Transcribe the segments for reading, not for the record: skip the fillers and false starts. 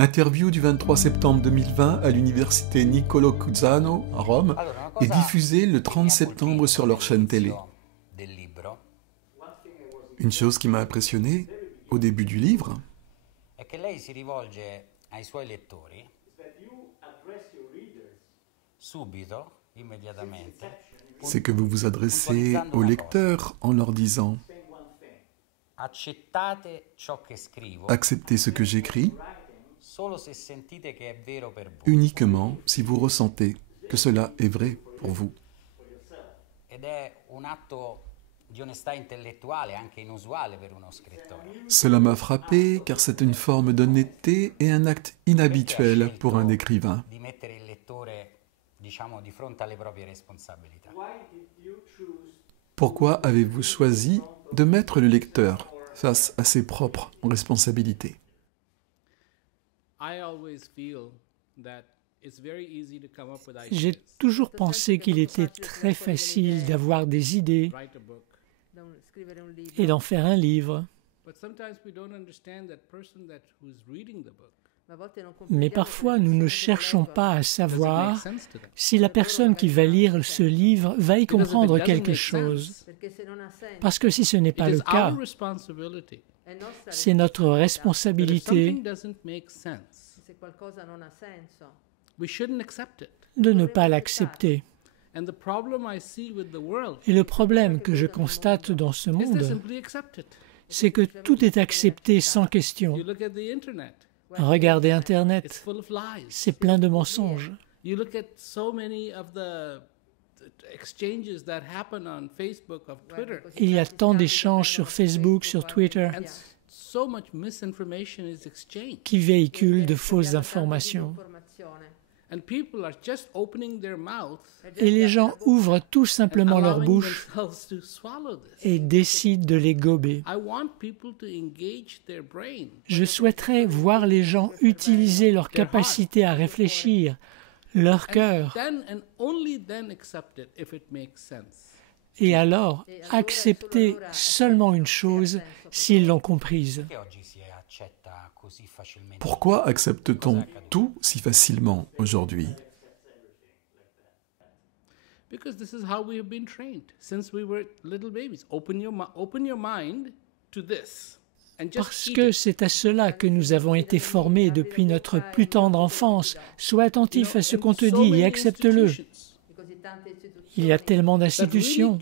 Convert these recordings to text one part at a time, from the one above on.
Interview du 23 septembre 2020 à l'université Niccolò Cuzzano à Rome est diffusée le 30 septembre sur leur chaîne télé. Une chose qui m'a impressionné au début du livre, c'est que vous vous adressez aux lecteurs en leur disant « Acceptez ce que j'écris uniquement si vous ressentez que cela est vrai pour vous. » Cela m'a frappé car c'est une forme d'honnêteté et un acte inhabituel pour un écrivain. Pourquoi avez-vous choisi de mettre le lecteur face à ses propres responsabilités? J'ai toujours pensé qu'il était très facile d'avoir des idées et d'en faire un livre. Mais parfois, nous ne cherchons pas à savoir si la personne qui va lire ce livre va y comprendre quelque chose. Parce que si ce n'est pas le cas, c'est notre responsabilité de ne pas l'accepter. Et le problème que je constate dans ce monde, c'est que tout est accepté sans question. Regardez Internet, c'est plein de mensonges. Il y a tant d'échanges sur Facebook, sur Twitter, qui véhiculent de fausses informations. Et les gens ouvrent tout simplement leur bouche et décident de les gober. Je souhaiterais voir les gens utiliser leur capacité à réfléchir, leur cœur, et alors accepter seulement une chose s'ils l'ont comprise. Pourquoi accepte-t-on tout si facilement aujourd'hui? Parce que c'est à cela que nous avons été formés depuis notre plus tendre enfance. Sois attentif à ce qu'on te dit et accepte-le. Il y a tellement d'institutions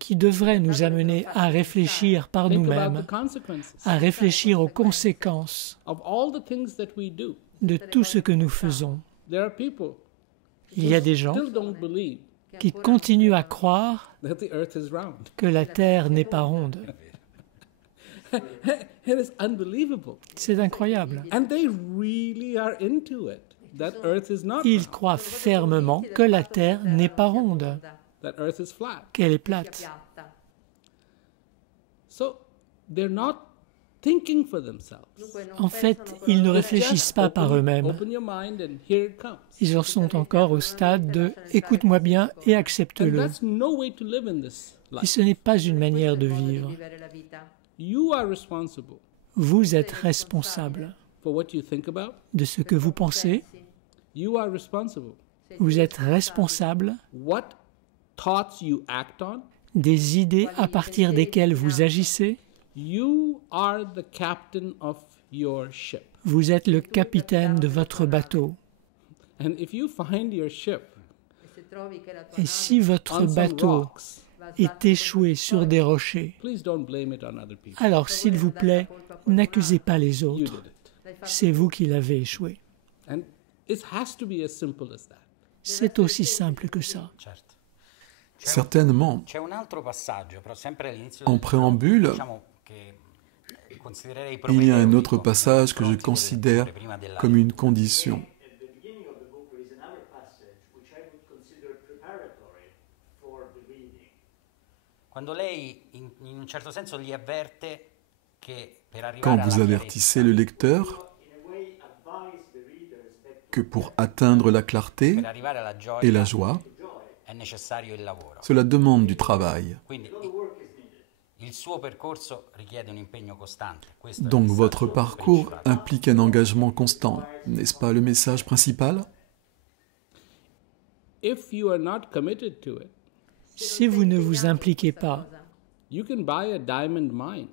qui devraient nous amener à réfléchir par nous-mêmes, à réfléchir aux conséquences de tout ce que nous faisons. Il y a des gens qui continuent à croire que la Terre n'est pas ronde. C'est incroyable. Ils croient fermement que la Terre n'est pas ronde, qu'elle est plate. En fait, ils ne réfléchissent pas par eux-mêmes. Ils en sont encore au stade de « écoute-moi bien et accepte-le ». Et ce n'est pas une manière de vivre. Vous êtes responsable de ce que vous pensez. Vous êtes responsable des idées à partir desquelles vous agissez. Vous êtes le capitaine de votre bateau. Et si votre bateau est échoué sur des rochers, alors s'il vous plaît, n'accusez pas les autres. C'est vous qui l'avez échoué. C'est aussi simple que ça. Certainement. En préambule, il y a un autre passage que je considère comme une condition. Quand vous avertissez le lecteur que pour atteindre la clarté et la joie, cela demande du travail. Donc votre parcours implique un engagement constant, n'est-ce pas le message principal? Si vous ne vous impliquez pas,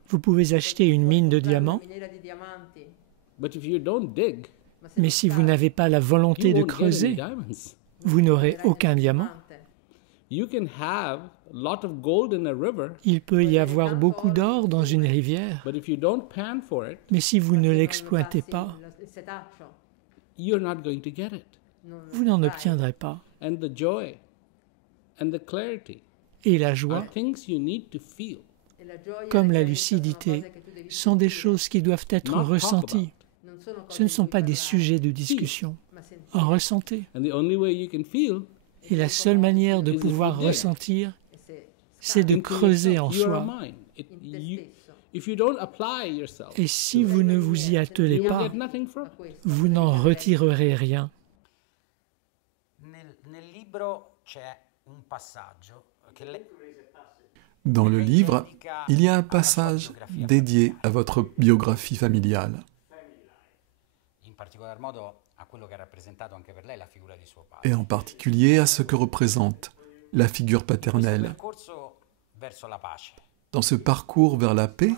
vous pouvez acheter une mine de diamants, mais si vous n'avez pas la volonté de creuser, vous n'aurez aucun diamant. Il peut y avoir beaucoup d'or dans une rivière, mais si vous ne l'exploitez pas, vous n'en obtiendrez pas. Et la joie, comme la lucidité, sont des choses qui doivent être ressenties. Ce ne sont pas des sujets de discussion. Ressentez. Et la seule manière de pouvoir ressentir, c'est de creuser en soi. Et si vous ne vous y attelez pas, vous n'en retirerez rien. Dans le livre, il y a un passage dédié à votre biographie familiale. Et en particulier à ce que représente la figure paternelle. Dans ce parcours vers la paix,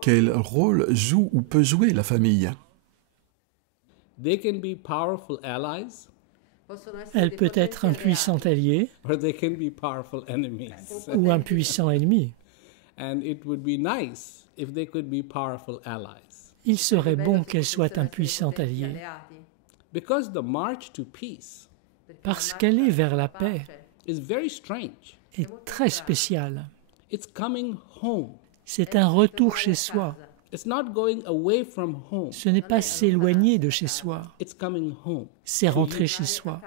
quel rôle joue ou peut jouer la famille? Elle peut être un puissant allié ou un puissant ennemi. Il serait bon qu'elle soit un puissant allié. Parce qu'aller vers la paix est très spécial. C'est un retour chez soi. Ce n'est pas s'éloigner de chez soi, c'est rentrer chez soi.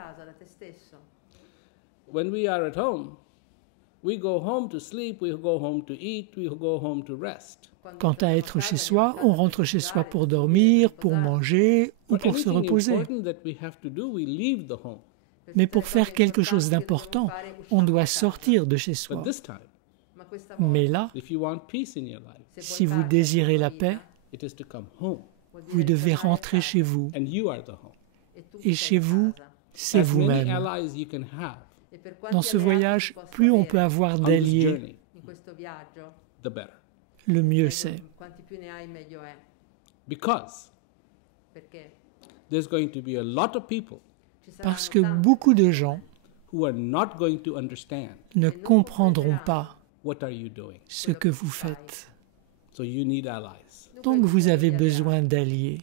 Quant à être chez soi, on rentre chez soi pour dormir, pour manger ou pour se reposer. Mais pour faire quelque chose d'important, on doit sortir de chez soi. Mais là, si vous désirez la paix, vous devez rentrer chez vous. Et chez vous, c'est vous-même. Dans ce voyage, plus on peut avoir d'alliés, le mieux c'est. Parce que beaucoup de gens ne comprendront pas ce que vous faites. Donc vous avez besoin d'alliés.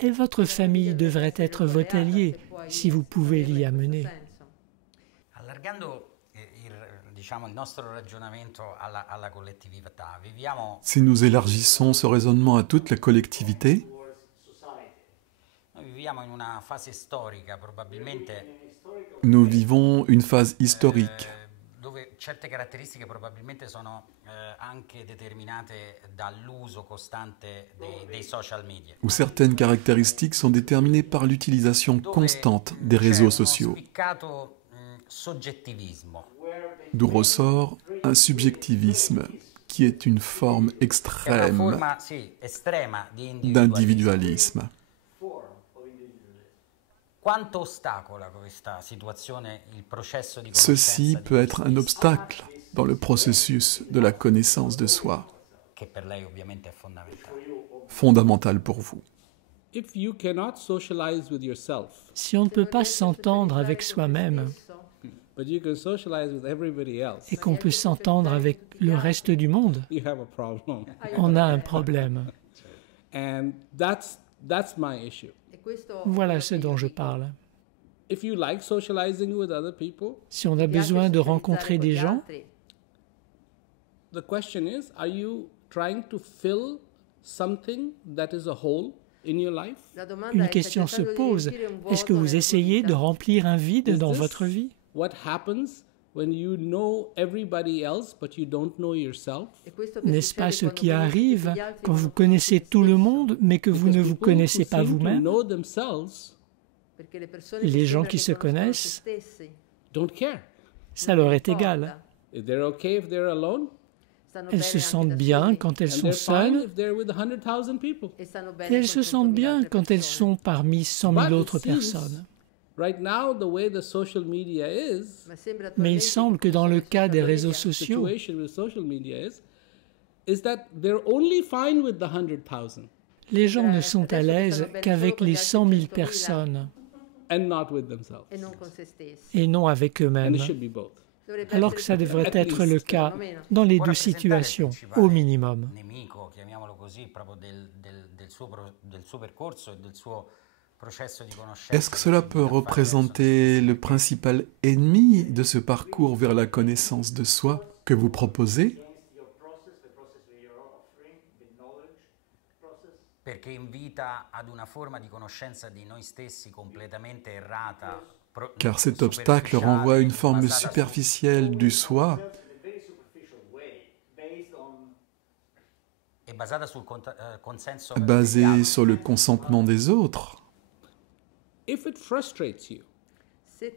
Et votre famille devrait être votre allié si vous pouvez l'y amener. Si nous élargissons ce raisonnement à toute la collectivité, nous vivons une phase historique certe caratteristiche probabilmente sono anche determinate dall'uso costante dei social media. Où certaines caractéristiques sont déterminées par l'utilisation constante des réseaux sociaux. D'où ressort un subjectivisme qui est une forme extrême d'individualisme. Ceci peut être un obstacle dans le processus de la connaissance de soi, fondamental pour vous. Si on ne peut pas s'entendre avec soi-même et qu'on peut s'entendre avec le reste du monde, on a un problème. Voilà ce dont je parle. Si on a besoin de rencontrer des gens, une question se pose. Est-ce que vous essayez de remplir un vide dans votre vie? N'est-ce pas ce qui arrive quand vous connaissez tout le monde, mais que vous ne vous connaissez pas vous-même? Les gens qui se connaissent, ça leur est égal. Elles se sentent bien quand elles sont seules, et elles se sentent bien quand elles sont parmi 100 000 autres personnes. Mais il semble que dans le cas des réseaux sociaux, les gens ne sont à l'aise qu'avec les 100 000 personnes et non avec eux-mêmes, alors que ça devrait être le cas dans les deux situations, au minimum. Est-ce que cela peut représenter le principal ennemi de ce parcours vers la connaissance de soi que vous proposez? Car cet obstacle renvoie à une forme superficielle du soi basée sur le consentement des autres.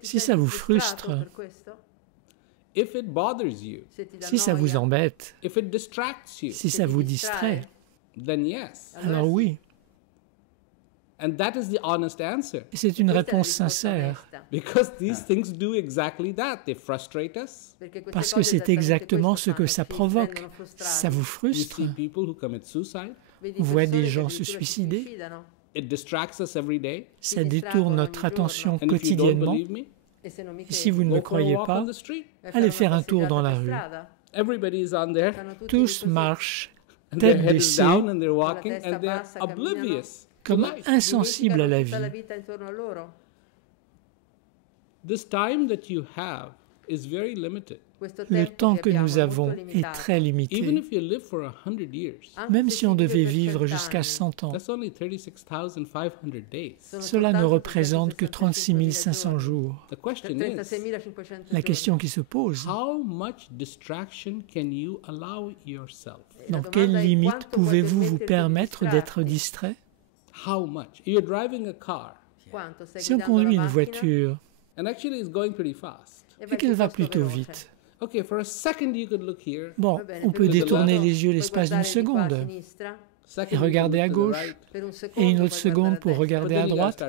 Si ça vous frustre, si ça vous embête, si ça vous distrait, alors oui. Et c'est une réponse sincère. Parce que c'est exactement ce que ça provoque. Ça vous frustre. Vous voyez des gens se suicider. Ça détourne notre attention quotidiennement. Et si vous ne me croyez pas, allez faire un tour dans la rue. Tous marchent, tête baissée, comme insensibles à la vie. Le temps que nous avons est très limité. Même si on devait vivre jusqu'à 100 ans, cela ne représente que 36 500 jours. La question qui se pose, dans quelles limites pouvez-vous vous permettre d'être distrait? Si on conduit une voiture et qu'elle va plutôt vite, bon, on peut détourner les yeux l'espace d'une seconde et regarder à gauche, et une autre seconde pour regarder à droite.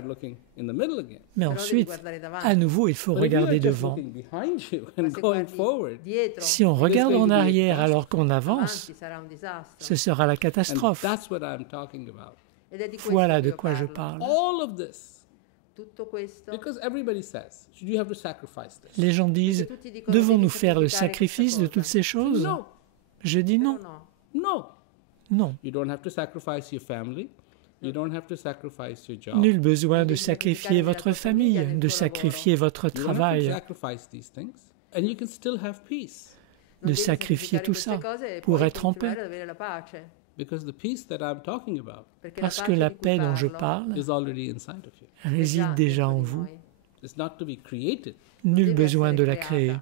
Mais ensuite, à nouveau, il faut regarder devant. Si on regarde en arrière alors qu'on avance, ce sera la catastrophe. Voilà de quoi je parle. Les gens disent, devons-nous faire le sacrifice de toutes ces choses? Je dis non. Non. Nul besoin de sacrifier votre famille, de sacrifier votre travail, de sacrifier tout ça pour être en paix. Parce que la paix dont je parle réside déjà en vous. Nul besoin de la créer.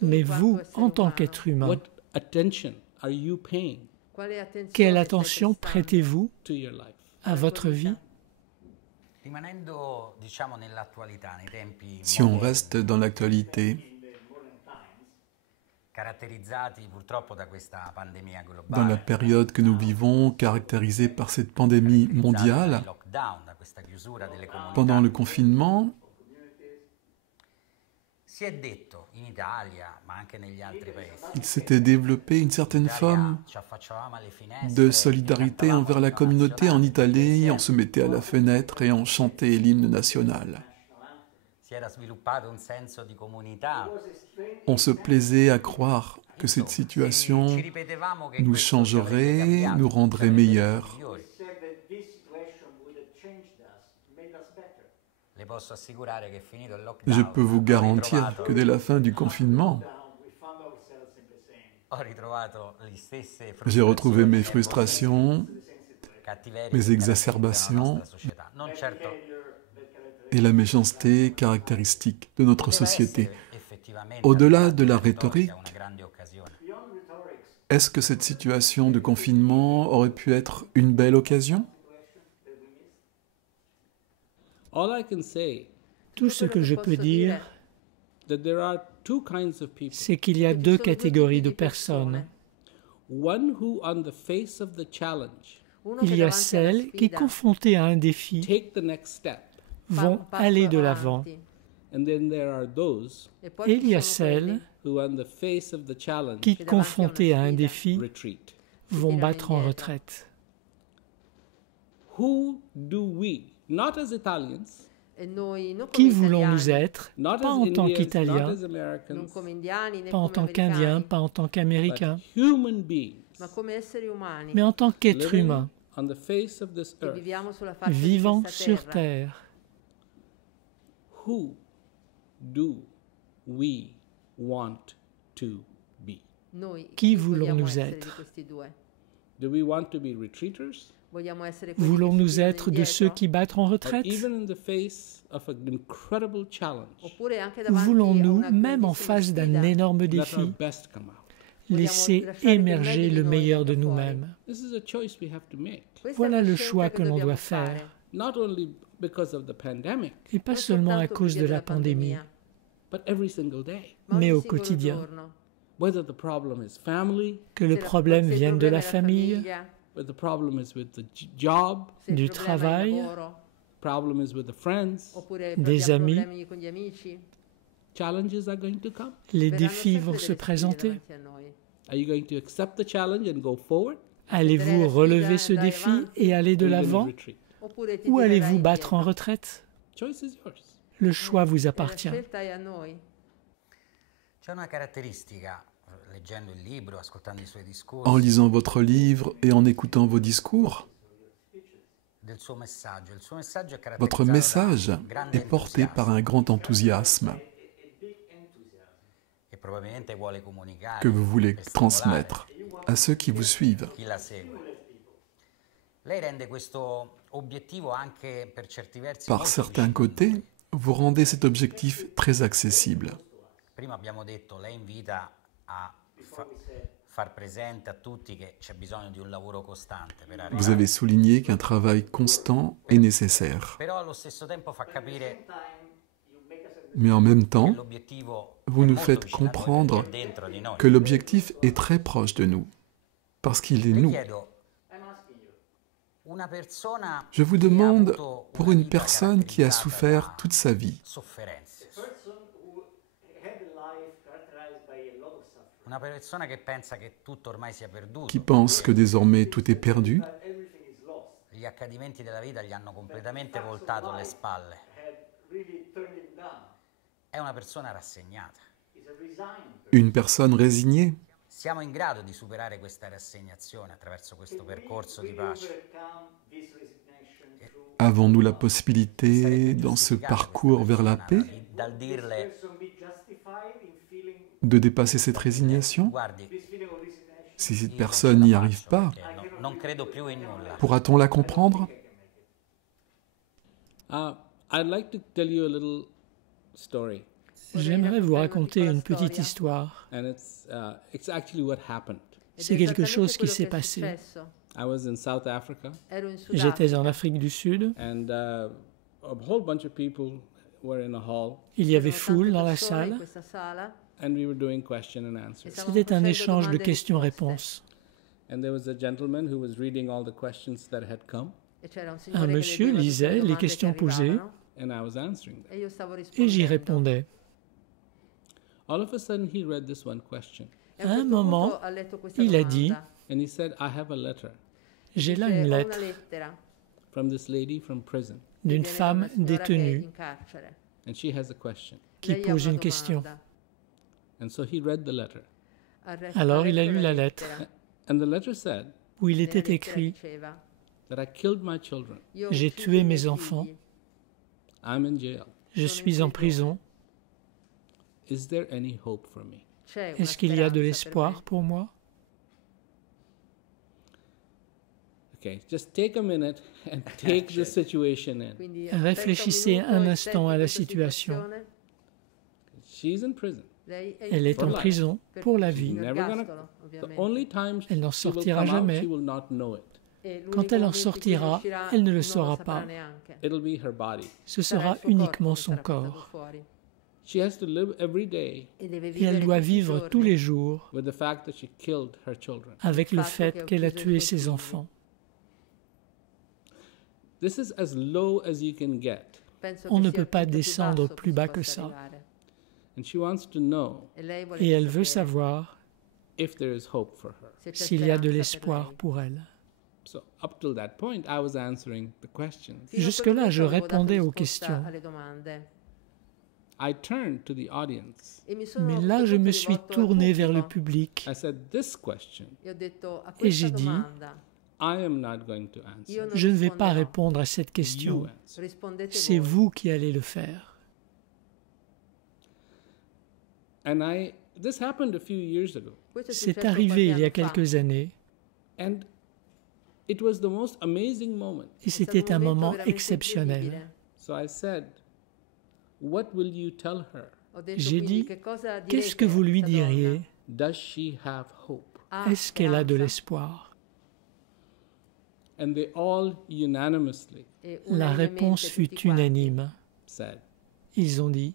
Mais vous, en tant qu'être humain, quelle attention prêtez-vous à votre vie? Si on reste dans l'actualité, dans la période que nous vivons, caractérisée par cette pandémie mondiale, pendant le confinement, il s'était développé une certaine forme de solidarité envers la communauté. En Italie, on se mettait à la fenêtre et on chantait l'hymne national. On se plaisait à croire que cette situation nous changerait, nous rendrait meilleurs. Je peux vous garantir que dès la fin du confinement, j'ai retrouvé mes frustrations, mes exacerbations. et la méchanceté caractéristique de notre société. Au-delà de la rhétorique, est-ce que cette situation de confinement aurait pu être une belle occasion? Tout ce que je peux dire, c'est qu'il y a deux catégories de personnes. Il y a celles qui, confrontées à un défi, vont aller de l'avant. Et il y a celles qui, confrontées à un défi, vont battre en retraite. Qui voulons-nous être, pas en tant qu'Italiens, pas en tant qu'Indiens, pas en tant qu'Américains, mais en tant qu'êtres humains, vivant sur Terre. Qui voulons-nous être? Voulons-nous être de ceux qui battent en retraite? Ou voulons-nous, même en face d'un énorme défi, laisser émerger le meilleur de nous-mêmes? Voilà le choix que l'on doit faire. Et pas seulement à cause de la pandémie, mais au quotidien. Que le problème vienne de la famille, du travail, des amis, les défis vont se présenter. Allez-vous relever ce défi et aller de l'avant, ou allez-vous battre en retraite? Le choix vous appartient. En lisant votre livre et en écoutant vos discours, votre message est porté par un grand enthousiasme que vous voulez transmettre à ceux qui vous suivent. Par certains côtés, vous rendez cet objectif très accessible. Vous avez souligné qu'un travail constant est nécessaire. Mais en même temps, vous nous faites comprendre que l'objectif est très proche de nous, parce qu'il est nous. Je vous demande, pour une personne qui a souffert toute sa vie, qui pense que désormais tout est perdu, une personne résignée. Avons-nous la possibilité, dans ce parcours vers la paix, de dépasser cette résignation? Si cette personne n'y arrive pas, pourra-t-on la comprendre? J'aimerais vous raconter une petite histoire. C'est quelque chose qui s'est passé. J'étais en Afrique du Sud. Il y avait foule dans la salle. C'était un échange de questions-réponses. Un monsieur lisait les questions posées et j'y répondais. À un moment, il a dit, « J'ai là une lettre d'une femme détenue qui pose une question. » Alors il a lu la lettre où il était écrit « J'ai tué mes enfants, je suis en prison. Est-ce qu'il y a de l'espoir pour moi? » Okay, just take a minute and take the situation in. Réfléchissez un instant à la situation. She's in prison. Elle est en prison pour la vie. Elle n'en sortira jamais. Quand elle en sortira, elle ne le saura pas. Ce sera uniquement son corps. Et elle doit vivre tous les jours avec le fait qu'elle a tué ses enfants. On ne peut pas descendre plus bas que ça. Et elle veut savoir s'il y a de l'espoir pour elle. Jusque-là, je répondais aux questions. Mais là, je me suis tourné vers le public et j'ai dit, je ne vais pas répondre à cette question. C'est vous qui allez le faire. C'est arrivé il y a quelques années. Et c'était un moment exceptionnel. J'ai dit, qu'est-ce que vous lui diriez? Est-ce qu'elle a de l'espoir? La réponse fut unanime. Ils ont dit,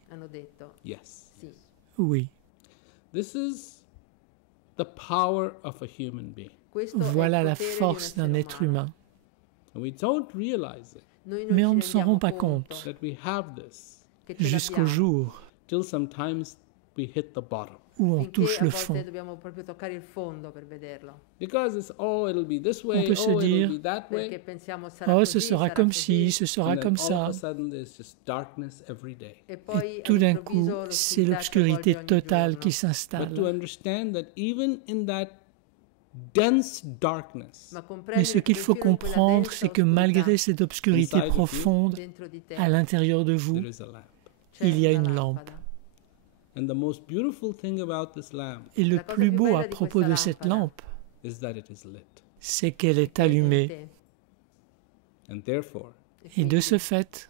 oui. Voilà la force d'un être humain. Mais on ne s'en rend pas compte jusqu'au jour où on touche le fond. On peut se dire, oh, ce sera comme ci, ce sera comme ça. Et tout d'un coup, c'est l'obscurité totale qui s'installe. Mais ce qu'il faut comprendre, c'est que malgré cette obscurité profonde, à l'intérieur de vous, il y a une lampe. Et le plus beau à propos de cette lampe, c'est qu'elle est allumée. Et de ce fait,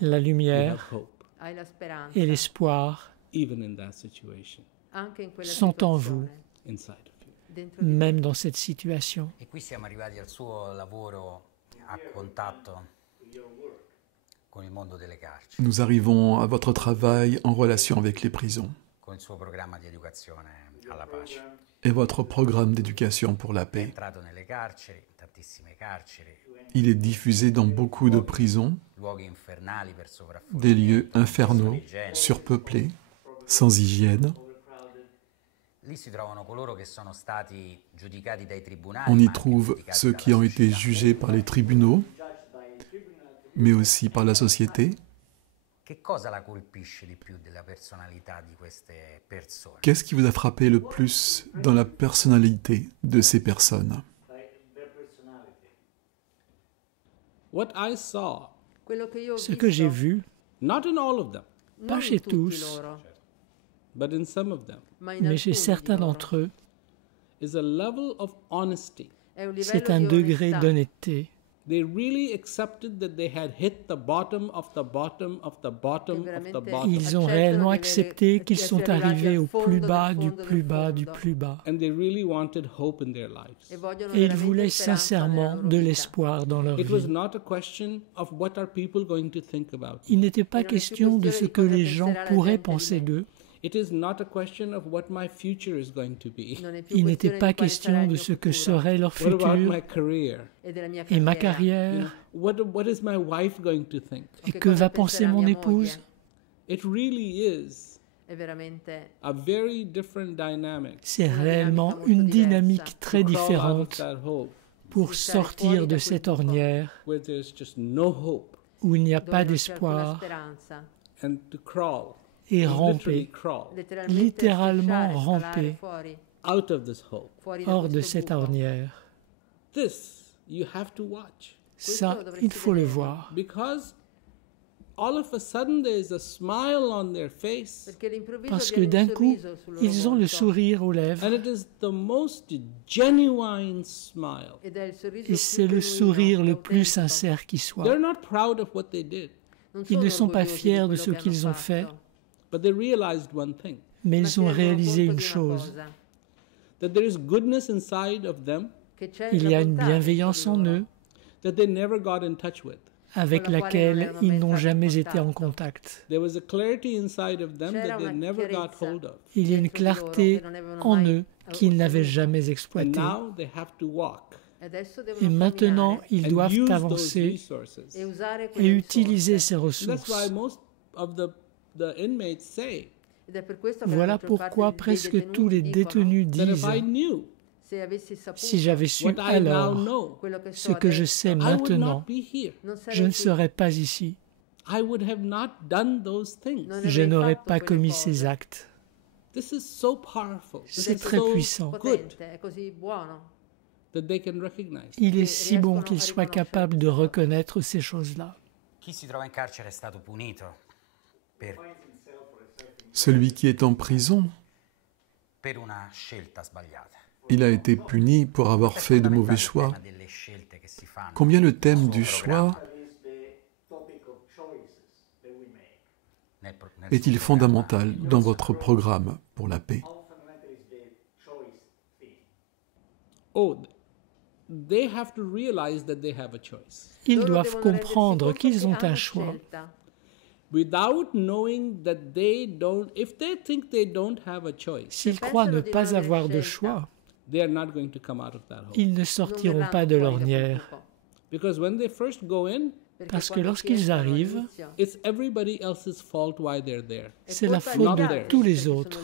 la lumière et l'espoir sont en vous, même dans cette situation. Et qui siamo arrivati al suo lavoro a contatto con il mondo delle carceri. Nous arrivons à votre travail en relation avec les prisons Con il suo programma di educazione alla pace. et votre programme d'éducation pour la È paix. entrato nelle carceri, tantissime carceri, Il est diffusé dans beaucoup de prisons, luoghi infernali per des lieux sovraffollamento, infernaux, surpeuplés, sans hygiène. Lì si trovano coloro che sono stati giudicati dai tribunali. On y ma anche trouve giudicati ceux qui dalla ont été società. jugés par les tribunaux, mais aussi par la société. Che cosa la colpisce di più della personalità di queste persone? Qu'est-ce qui vous a frappé le plus dans la personnalité de ces personnes? Ce que j'ai vu, pas chez tous, mais chez certains d'entre eux, c'est un degré d'honnêteté. Ils ont réellement accepté qu'ils sont arrivés au plus bas du plus bas du plus bas. Et ils voulaient sincèrement de l'espoir dans leur vie. Il n'était pas question de ce que les gens pourraient penser d'eux. Il n'était pas question de ce que serait leur futur et ma carrière et que va penser mon épouse. C'est réellement une dynamique très différente pour sortir de cette ornière où il n'y a pas d'espoir et ramper, littéralement ramper hors de cette ornière. Ça, il faut le voir. all of a sudden there is a smile on their face, Parce que d'un coup, ils ont le sourire aux lèvres. and it is the most genuine smile. Et c'est le sourire le plus sincère qui soit. They're not proud of what they did, Ils ne sont pas fiers de ce qu'ils ont fait, but they realized one thing, mais ils ont réalisé une chose. that there is goodness inside of them Il y a une bienveillance en eux that they never got in touch with. avec laquelle ils n'ont jamais été en contact. There was a clarity inside of them that they never got hold of. Il y a une clarté en eux qu'ils n'avaient jamais And exploitée. now they have to walk Et maintenant, ils and doivent use those avancer resources. et utiliser ces And that's ressources. why most of the inmates say Voilà pourquoi presque tous les détenus that if disent I knew si j'avais su what I now alors know, ce que je sais I would maintenant, not be here. je ne serais pas ici. I would have not done those things. Je n'aurais pas commis ces actes. This is so powerful. This C'est is très so puissant. good that they can recognize. Il est si bon qu'ils soient capables de reconnaître ces choses-là. Chi si trova in carcere è stato punito per Celui qui est en prison, una scelta sbagliata. il a été puni pour avoir fait de mauvais choix. Delle scelte che si fanno. Combien le thème du choix est-il fondamental dans votre programme pour la paix? Oh, they have to realize that they have a choice. Ils doivent comprendre qu'ils ont un choix. Without knowing that they don't, if they think they don't have a choice, S'ils croient ne pas avoir de choix, they are not going to come out of that hole. ils ne sortiront pas de l'ornière. Because when they first go in, Parce que lorsqu'ils arrivent, it's everybody else's fault why they're there. c'est la faute de tous les autres,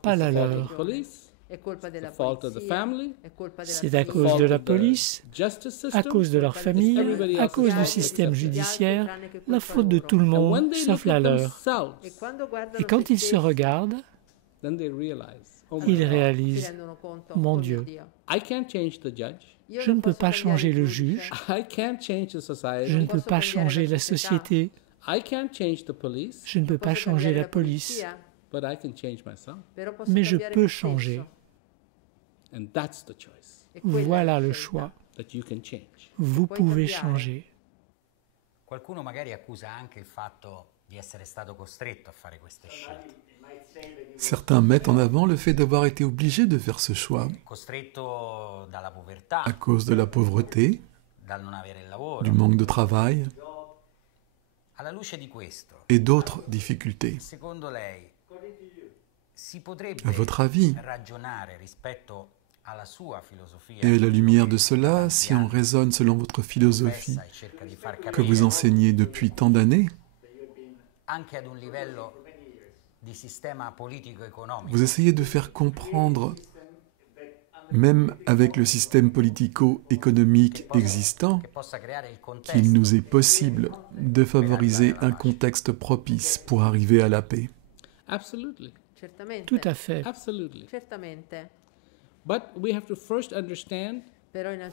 pas la leur. Police, the fault of the family, C'est à cause de la police, justice à system, cause de leur famille, à cause du système judiciaire, la faute de tout le and when monde, they sauf look la at leur. themselves, Et quand ils se regardent, then they realize, oh my ils God, réalisent, mon Dieu, I can't change the judge. je ne peux pas changer le juge, I can't change the je society. ne peux pas changer la société, I can't change the police, je ne peux pas changer la police, but I can change myself. mais je peux changer. And that's the choice Voilà le choix. that you can change. Vous pouvez changer. Qualcuno magari accusa anche il fatto di essere stato costretto a fare queste scelte. Certains mettent en avant le fait d'avoir été obligé de faire ce choix Costretto dalla povertà, à cause de la pauvreté, dal non avere il lavoro. du manque de travail Alla luce di questo, et d'autres difficultés. secondo lei si potrebbe À votre avis, ragionare rispetto alla sua filosofia et à la lumière de cela, si on raisonne selon votre philosophie e cerca di far que vous capire enseignez depuis tant d'années, anche ad un livello di sistema politico-economico vous essayez de faire comprendre, même avec le système politico-économique existant, che possa creare il contesto qu'il nous est possible de favoriser un contexte propice pour arriver à la paix. Absolutely. Tout à fait. Absolutely. But we have to first understand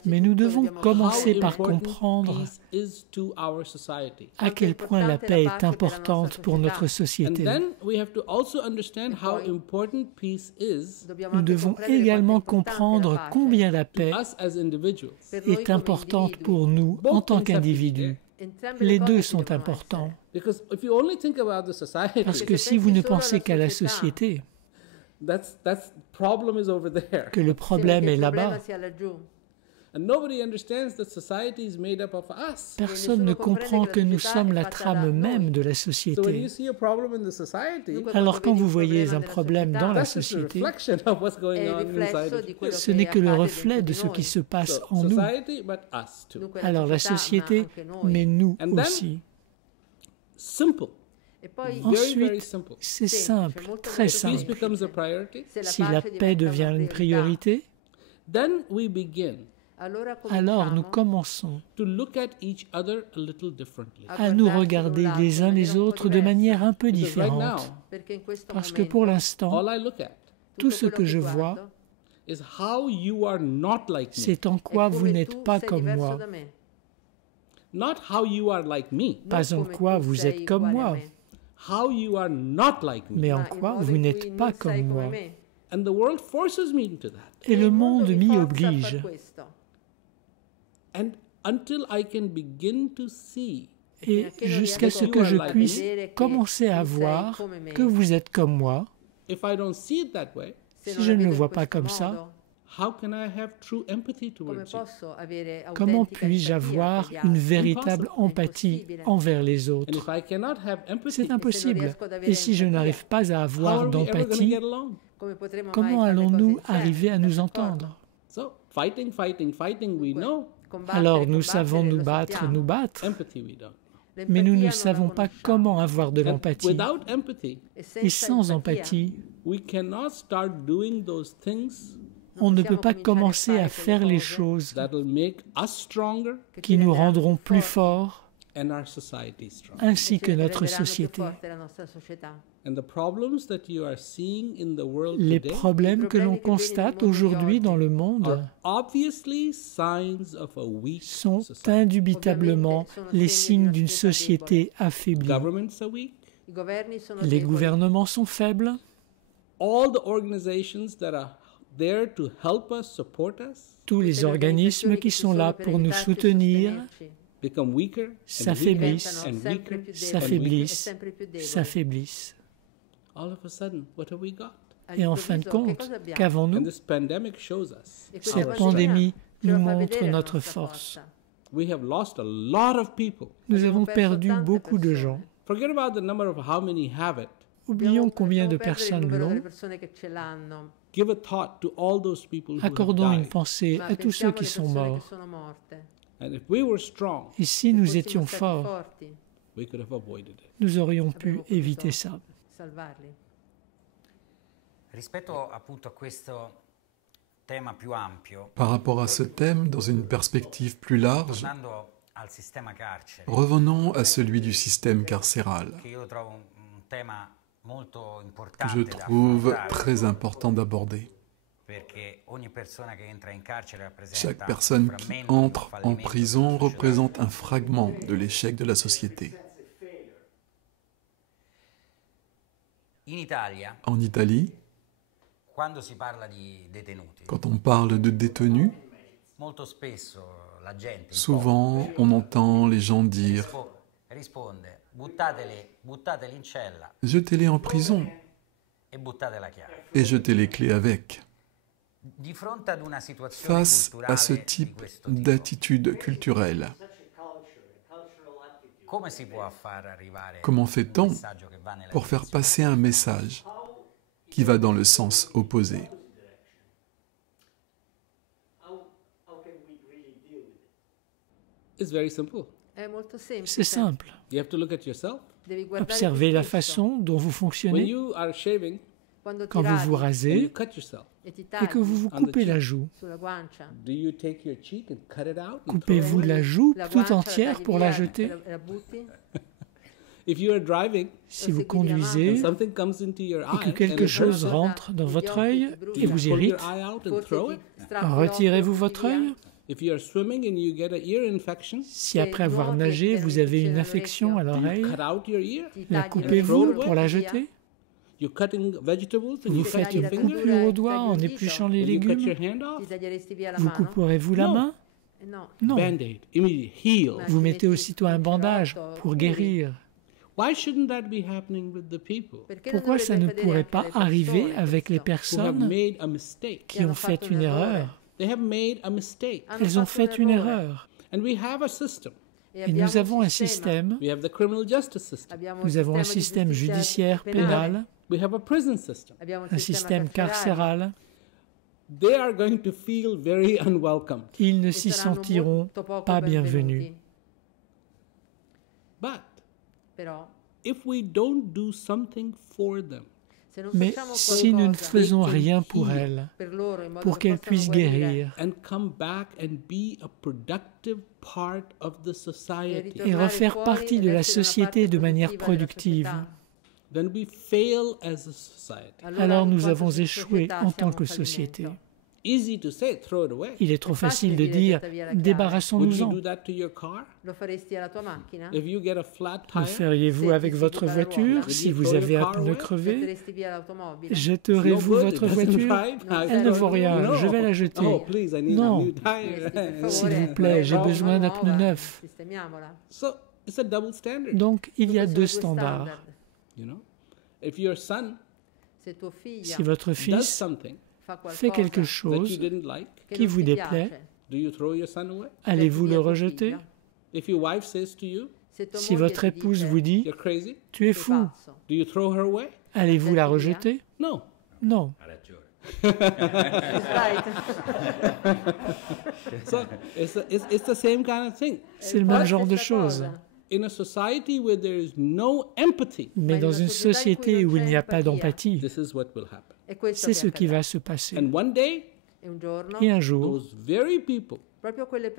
Mais nous devons how commencer par important comprendre peace is to our society. à quel point la paix est importante pour notre And société. then we have to also understand how important peace is Nous devons également comprendre combien la paix to us as individuals. est importante pour nous en tant qu'individus. Les deux sont importants. Because if you only think about the society, Parce que si vous ne pensez qu'à la société, that's problem is over there. que le problème est là-bas, And nobody understands that society is made up of us. personne ne comprend que nous sommes la trame même de la So when société. you see a problem in the society, Alors quand vous voyez un problème dans la that's just a société, reflection of what's going on inside of ce n'est que le reflet de ce qui se passe So, en nous. society, but us too. Alors la société, mais nous And then- aussi. Simple. Very, very Ensuite, simple. c'est simple, très Peace simple. becomes a priority. Si la paix devient une priorité, Then we begin alors nous commençons to look at each other a little differently. à nous regarder les uns les autres de manière un peu Because right now, différente. Parce que pour l'instant, all I look at tout ce que je vois, is how you are not like me. c'est en quoi vous n'êtes pas comme moi. Not how you are like me, Pas en quoi vous êtes comme moi, how you are not like me. mais en quoi vous n'êtes pas comme moi. And the world forces me into that. Et le monde m'y oblige. And until I can begin to see Et jusqu'à ce que je puisse commencer à voir que vous êtes comme moi, if I don't see it that way, si je ne le vois pas comme ça, how can I have true empathy towards you? comment puis-je avoir une véritable empathie envers les And autres? if I cannot have empathy, C'est impossible. Et si je n'arrive pas à how avoir are we ever going to d'empathie, get along? comment allons-nous arriver à nous entendre? So, fighting, we know. Alors nous savons nous battre. Empathy, we don't. Mais nous ne savons pas comment avoir de And l'empathie. without empathy, Et sans empathie, we cannot start doing those things on ne peut pas commencer à faire les choses that will make us stronger qui nous rendront plus forts, and our society stronger. ainsi que notre société. And the problems that you are seeing in the world Les today problèmes que l'on constate aujourd'hui dans le monde are obviously signs of a weak sont society. indubitablement les signes d'une société affaiblie. Governments are weak. Les gouvernements sont faibles. All the organizations that are there to help us, support us, Tous les organismes qui sont là pour nous soutenir become weaker and s'affaiblissent, weaker and weaker and weaker. s'affaiblissent. All of a sudden, what have we got? Et en fin de compte, qu'avons-nous? And this pandemic shows us Cette our pandémie nous montre notre force. strength. We have lost a lot of people. Nous avons perdu beaucoup de gens. Forget about the number of how many have it. Oublions combien de personnes l'ont. Give a thought to all those people who have Accordons une died. pensée à tous ceux qui sont morts. And if we were strong, Et si nous étions forts, we could have avoided it. nous aurions pu éviter ça. Rispetto appunto a questo tema più ampio, Par rapport à ce thème, dans une perspective plus large, tornando al sistema carcere, revenons à celui du système carcéral, che io trovo un tema molto que importante je da trouve affrontare, très important d'aborder. perché ogni persona che entra in carcere rappresenta Chaque un personne qui frammento, entre un en fallimento prison della società. représente un fragment de l'échec de la société. In Italia, En Italie, quando si parla di detenuti, quand on parle de détenus, molto spesso la gente, il souvent on entend les gens dire popolo, risponde buttateli in cella « jetez-les en prison e buttate la chiave. et jetez les clés avec ». Di fronte ad una situazione Face à ce culturale di type questo tipo, d'attitude culturelle, come si può far arrivare comment un fait-on messaggio che va nella pour faire direzione? passer un message qui va dans le sens opposé? It's very simple. C'est simple. You have to look at yourself. Observez la façon dont vous When fonctionnez you are shaving quand vous vous and you rasez cut yourself, et que vous vous coupez la joue. do you take your cheek and cut it out? and throw it Coupez-vous away? la joue tout entière pour la jeter? If you are driving Si vous conduisez and something comes into your et eye que quelque and it chose hurts, rentre dans votre œil et vous pull irrite, your eye out and throw it. retirez-vous votre œil? If you are swimming and you get an ear infection, Si après avoir nagé, vous avez une infection à l'oreille, cut out your ear. la coupez-vous pour la jeter? You're cutting vegetables and Vous you cut faites your une finger. coupure au doigt en épluchant les And you cut légumes? your hand off. Vous couperez-vous la Non. main? Non. Band-aid, immediate, heal. Vous mettez aussitôt un bandage pour guérir. Why shouldn't that be happening with the people Pourquoi ça ne pourrait pas arriver avec les who have personnes made a mistake? qui ont fait une erreur? They have made a mistake. Elles ont fait une erreur. And we have a system. Et nous avons un système, We have the criminal justice system. nous avons un système judiciaire pénal, We have a prison system. un système carcéral. They are going to feel very unwelcomed. Ils ne s'y sentiront pas bienvenus. But if we don't do something for them, Mais si nous ne faisons rien pour elles, pour qu'elles puissent guérir and come back and be a productive part of the society, et refaire partie de la société de manière productive, then we fail as a society. alors nous avons échoué en tant que société. easy to say, throw it away. Il est trop facile de dire « débarrassons-nous-en Would you do that to your car? Lo faresti alla tua macchina? If you get a flat ». Le tire, feriez-vous avec votre voiture si vous avez un pneu crevé? Jetterez-vous votre voiture? Elle ne vaut rien, je vais la jeter. Oh, please, I need a Non, new tire. s'il vous plaît, j'ai besoin d'un pneu neuf. So it's a double standard. Donc, il y a deux standards. You know, if your son Si votre does fils something fait quelque that you chose didn't like, qui vous déplaît, do you throw your son away? allez-vous le rejeter? If your wife says to you, Si votre épouse vous dit you're crazy, « tu es fou », do you throw her away? allez-vous la rejeter? No. Non. So it's the same kind of thing. C'est le même genre de choses. In a society where there is no empathy, Mais dans une société où il n'y a pas d'empathie, this is what will happen. c'est ce qui va se passer. And one day, Et un jour, those very people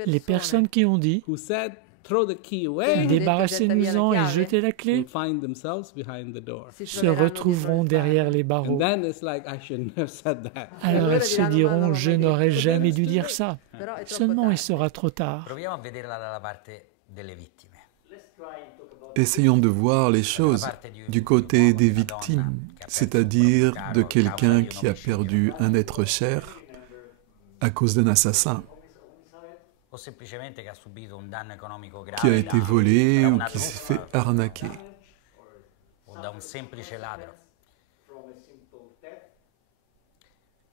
les personnes qui ont dit who said, throw the key away, « débarrassez-nous-en et jetez la clé » will find themselves behind the door. se retrouveront derrière les And barreaux. then it's like, I shouldn't have said that. Alors elles se diront « je n'aurais jamais dû dire ça ». Seulement il sera trop tard. Proviamo a vederla dalla parte delle vittime. Essayons de voir les choses du côté des victimes, c'est-à-dire de quelqu'un qui a perdu un être cher à cause d'un assassin, O semplicemente che ha subito un danno economico qui a grave été da volé ou una qui s'est truffa fait arnaquer. o da un semplice ladro.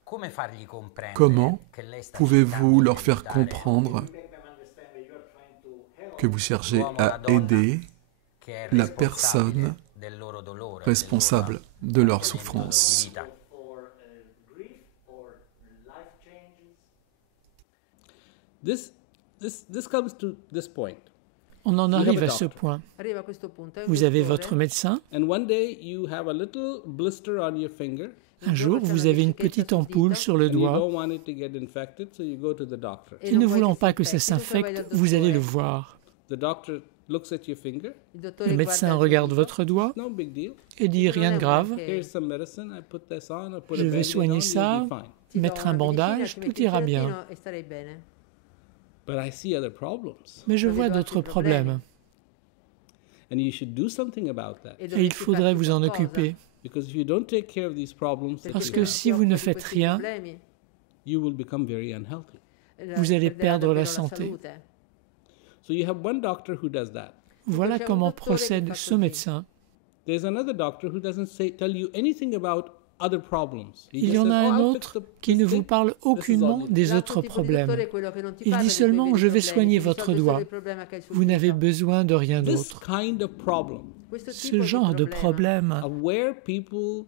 Come fargli comprendere Comment che lei sta pouvez-vous cercando leur di faire aiutare comprendre que vous cherchez l'uomo o à la donna aider che è la responsabile personne del loro dolore, responsable de leur souffrance? di vita? This comes to this point. On en arrive à ce point. Vous avez votre médecin. And one day you have a little blister on your finger. Un jour, vous avez une petite ampoule sur le And you doigt. don't want it to get infected, so you go to the doctor. Et ne voulant pas que ça s'infecte, vous allez le voir. The doctor looks at your finger. Le médecin regarde votre doigt No big deal. et dit rien de grave. Here's some medicine. I put this on. I put Je a vais Band-Aid soigner on, ça, you'll be fine. mettre un bandage, tout ira bien. But I see other problems. Mais je vois d'autres problèmes. And you should do something about that. Et il faudrait vous en occuper. Because if you don't take care of these problems that Parce you que have, si vous ne faites rien, you will become very unhealthy. vous allez perdre la santé. So you have one doctor who does that. Voilà comment procède ce médecin. There's another doctor who doesn't tell you anything about other problems. He Il just y en says, a "Oh, un I'll autre fix qui ne this vous thing. parle aucunement des autres problèmes. Il dit seulement « je vais soigner votre doigt ». Vous n'avez besoin de rien This d'autre. kind of problem, Ce genre de problème, where people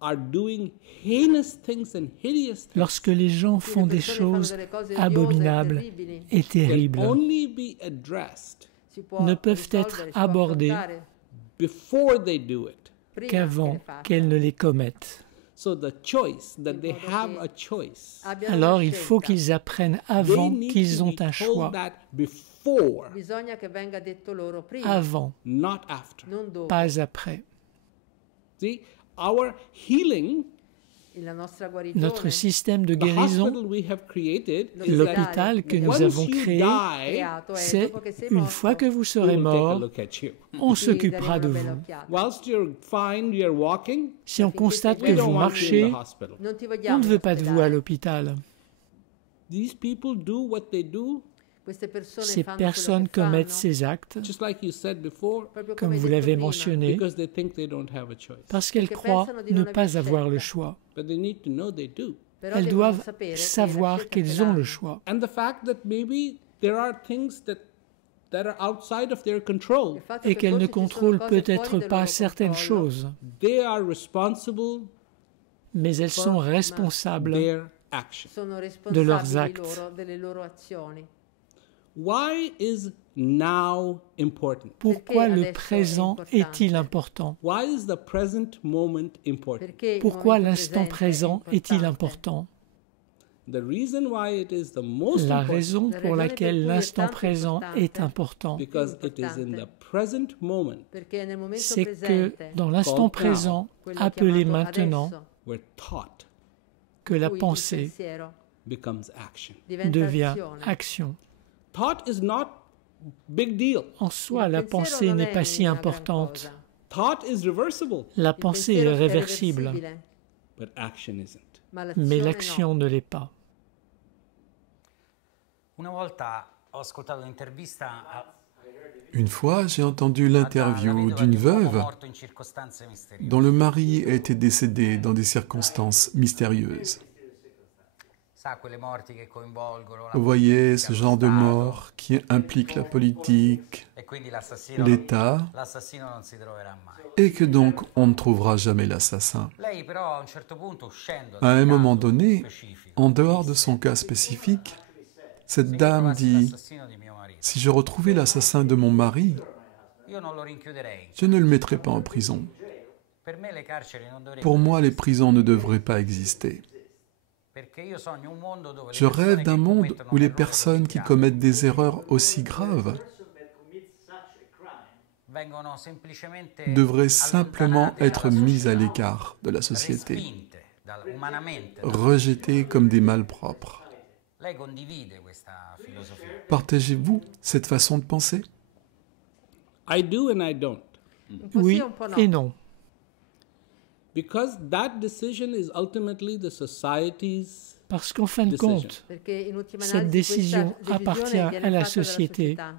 are doing heinous things and hideous things, lorsque les gens font des choses abominables et can terribles, only be addressed ne peuvent être abordées before they do it. qu'avant qu'elles ne les commettent. So the choice, that they have a choice. Alors il faut qu'ils apprennent They avant need qu'ils to ont be un told choix. that before, Bisogna che venga detto loro prima, Avant, not after. non dopo. pas après. See, our healing, La nostra guarigione, Notre système de the guérison, hospital we have created, is that l'hôpital que nous once avons you créé, die, creato è c'est dopo che sei une morto, fois que vous we serez will take a mort, look at you. on ti s'occupera daremo de una bella vous. occhiata. Whilst you're fine, you're walking, Si on constate we que don't vous want you in marchez, the hospital. Non ti on vogliamo ne veut in pas de vous à l'hôpital. These people do what they do, Queste persone Ces fanno personnes quello che commettent fanno, ces actes, just like you said before, proprio comme come vous hai detto l'avez prima, mentionné, because they think they don't have a choice. parce qu'elles croient ne pas avoir le choix. But they need to know they do. Però Elles devono doivent sapere che la savoir scelta qu'elles ce ont le l'hanno. choix. And the fact that maybe there are things that are outside of their control. Il fatto Et che qu'elles ne forse ci sono contrôlent cose fuori peut-être del pas loro certaines controllo, choses, They are responsible mais elles sont for responsables their actions. sono de leurs responsabili actes. delle loro azioni. Why is now important? Pourquoi Perché le adesso è présent importante? est-il important? Why is the present moment important? Perché il Pourquoi momento l'instant presente è présent est-il importante? important? The reason why it is the most La important, raison pour laquelle l'instant présent est important, because it is in the present moment Perché nel momento c'est que presente, dans l'instant Called now. présent, quello appelé chiamato maintenant, adesso, we're taught que la cui il pensée pensiero becomes action. diventa devient azione. action. Thought is not big deal. En soi, Il la pensiero pensée non n'est è pas si una gran importante. cosa. Thought is reversible, La Il pensée pensiero est è réversible, reversibile, but action isn't. ma mais l'azione no. l'action ne l'est pas. Una volta ho ascoltato un'intervista a Une fois, j'ai entendu la l'interview vedova d'une di un uomo veuve morto in circostanze misteriose. dont le mari était décédé dans des circonstances mystérieuses. Sa, quelle morti che coinvolgono la Vous voyez politica, ce lo genre de Stato, mort qui implique la politique, e quindi l'assassino l'État, non si troverà mai. et que donc on ne trouvera jamais l'assassin. Lei però a un certo punto, uscendo À un dal moment caso donné, specifico, en dehors de disse, son cas spécifique, cette se io dame trovassi dit, l'assassino di mio marito, si je retrouvais l'assassin de mon mari, io non lo rinchiuderei. je ne le mettrais pas en prison. Per me le carceri non dovrebbero Pour moi, les prisons ne devraient pas exister. perché io sogno un mondo dove le Je persone rêve che d'un monde commettono où un les errore personnes così qui grave commettent des erreurs aussi graves vengono semplicemente devraient simplement allontanate être dalla mises à società, l'écart de la société, respinte umanamente. rejetées comme des malpropres. Lei condivide questa filosofia? Partagez-vous cette façon de penser? I do and I don't. Un po' sì, Oui un po' no. et non. Because that decision is ultimately the society's. Parce qu'en fin de Decision. compte, Perché in ultima cette analisi décision questa decisione appartient viene à la fatta dalla société. società.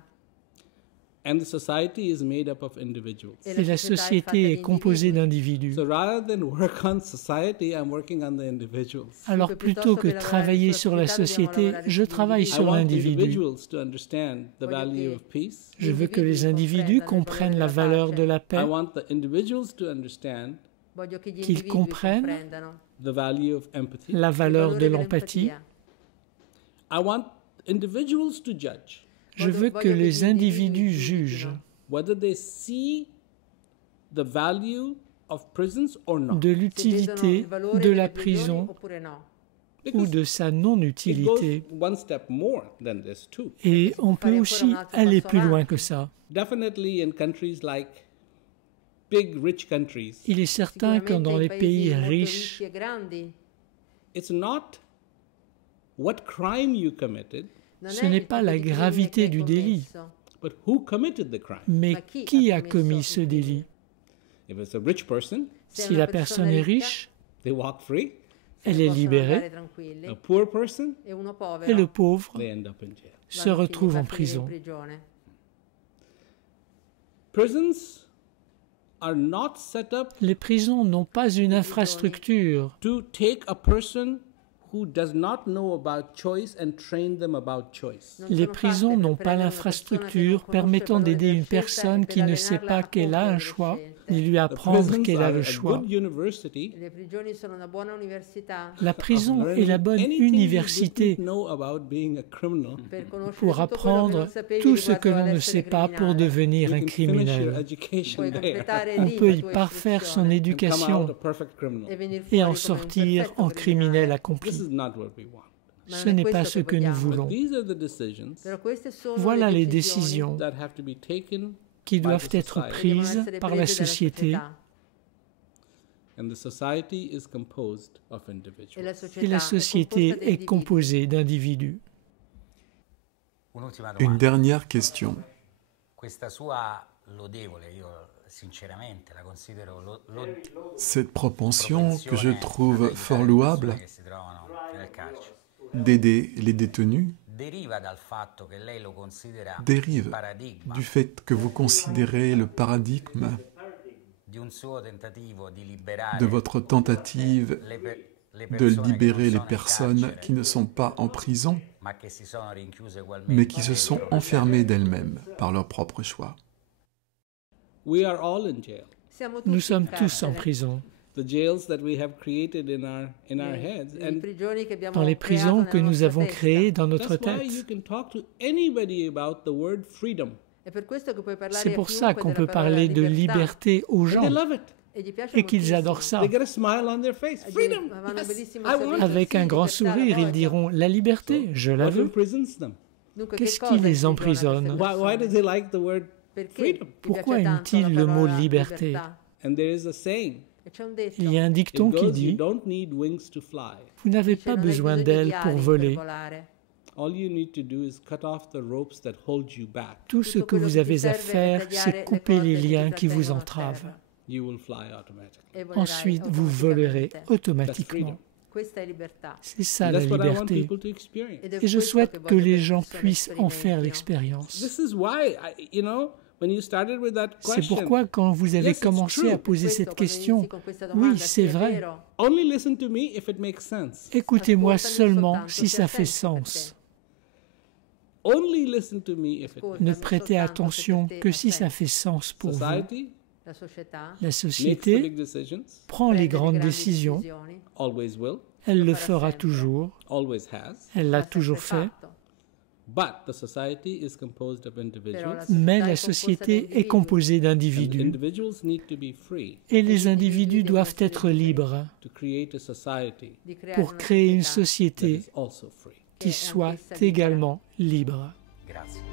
And the society is made up of individuals. E et la società è fatta société di est composée individui. d'individus. So rather than work on society, I'm working on the individuals. Alors Dunque, plutôt piuttosto que che lavorare travailler sulla sur la società, dobbiamo société, lavorare je sugli travaille individui. I sur want l'individu. individuals to understand the Voglio value che- of peace. Je veux que les individus comprennent la valeur de la I paix, want the individuals to understand Voglio che gli qu'ils individui comprennent comprendano the value of empathy. la il valeur valore de l'empathie. dell'empatia. I want individuals to judge Je veux que Voglio les gli individus giudicino jugent whether they see the value of prisons or not. de se vedono l'utilité il valore de la delle prigioni prison oppure no. ou Because de sa it goes non-utilité. one step more than this too. Et on peut aussi aller plus loin que ça. Definitely in countries like big rich countries, Il est certain que Sicuramente dans in les paesi pays molto riches, ricchi e grandi it's not what crime you committed, non ce è n'est il pas tipo la di crimine gravité che hai du délit, commesso, but who committed the crime. mais Ma qui a commesso commis ce il crimine? délit? If it's a rich person, Se Si una la persona personne est ricca, riche, they walk free. elle est possono libérée, andare tranquilli, A poor person, e uno et povero le pauvre they end up in jail. se retrouve en prison. prigione. Prisons are not set up Les prisons n'ont pas une infrastructure to take a person who does not know about choice and train them about choice. Non Les sono prisons fatte n'ont per pas prendere una persona che l'infrastructure non conosce il permettant valore d'aider della une scelta e personne per qui ne sait allenarla pas a qu'elle a un compiere choix, delle ni scelte. lui The apprendre prisons qu'elle a are le a choix. good university Le prigioni sono una buona università La prison est la bonne anything you université didn't know about being a criminal. per conoscere pour tutto quello che apprendre non sapevi tout ce que riguardo l'on ne all'essere sait pas pour criminale. devenir You un can finish your criminel. education Puoi there completare On lì peut la y tua parfaire son istruzione and come out éducation a perfect criminal. e venir et fuori en come un sortir perfetto en criminel criminale. This accompli. is not what we want. Ma Ce non è n'est pas questo ce che que nous vogliamo. voulons. But these are the decisions Però queste sono Voilà le les decisioni décisions that have to be taken qui by doivent the être society. che devono prises essere par la prese dalla société, società. And the society is composed of E la individuals. società et la è société composta da est individui. composée d'individus. Un'ultima Une domanda. dernière question. Questa sua lodevole, io sinceramente la considero Cette propension que je propensione trouve ad fort aiutare le louable persone che si trovano nel carcere d'aider les détenus deriva dal fatto che lei lo considera dérive paradigma du fait que vous considérez le paradigme di un suo tentativo di liberare de votre tentative le de persone che libérer non les sono in personnes carcere, qui ne sont pas en prison, ma che si sono rinchiuse ugualmente mais qui se sont dentro enfermées d'elles-mêmes par leur propre choix. We are all in jail. Siamo tutti Nous in sommes tous en carcere. prison. The jails that we have created in our heads. Le And prigioni che abbiamo Dans les creato prisons nella que nous nostra avons testa. créées dans notre that's why you tête. can talk to anybody about the word freedom. È per questo che puoi parlare C'est a pour ça chiunque qu'on della peut parola parler de libertà. liberté aux And they gens love it. E gli piace et qu'ils moltissimo. adorent ça. They get a smile on their face. E Freedom. vanno Yes, bellissimo I want sorriso. it. Avec un grand libertà, la sourire, ils voglio. diront la liberté, je la What veux. imprisons them? Dunque, Qu'est-ce che qui cosa les imprigiona emprisonne? queste Why do persone? they like the word Perché freedom? gli Pourquoi piace tanto aiment-ils la le mot parola liberté? libertà? And there is a saying, E Il y a un It dicton qui goes, you dit don't need wings to fly. « Vous n'avez Dice, pas non hai besoin bisogno di d'ailes pour ali voler. volare. All you need to do is cut off the ropes that hold you back. Tout ce que vous avez à faire, c'est couper les liens qui vous entravent. You will fly automatically. E volerai Ensuite, vous volerai automaticamente. automatiquement. Questa è libertà. C'est ça And la that's what I want liberté. people to experience. Ed è Et je questo souhaite que voglio les le gens persone puissent en faire sperimentino. l'expérience. This is why, when you started with that C'est question, pourquoi quand vous avez yes, it's commencé true. à poser Questo, cette quando question, inizi con questa domanda, oui, sì, c'est è vrai. vero. only listen to me if it makes sense. Écoutez-moi Ascoltami seulement soltanto si se ça ha fait senso per sens. te. Only listen to me if it makes Ascoltami Ne prêtez soltanto attention se per te que ha si ça senso. fait sens pour vous. Society La società La makes the société big decisions, prend les prende le grandes grandi décisions. decisioni, always will, Elle le farà fera sempre. toujours. always has. Elle l'ha l'a toujours sempre fait. fatto. But the society is composed of Però individuals, la Mais società la è société composta da est composée and d'individus. individuals need to be free Et les individus doivent être libres to create a society di creare pour una créer une that società société is also free. qui che è soit anch'essa libera. également libre. Grazie.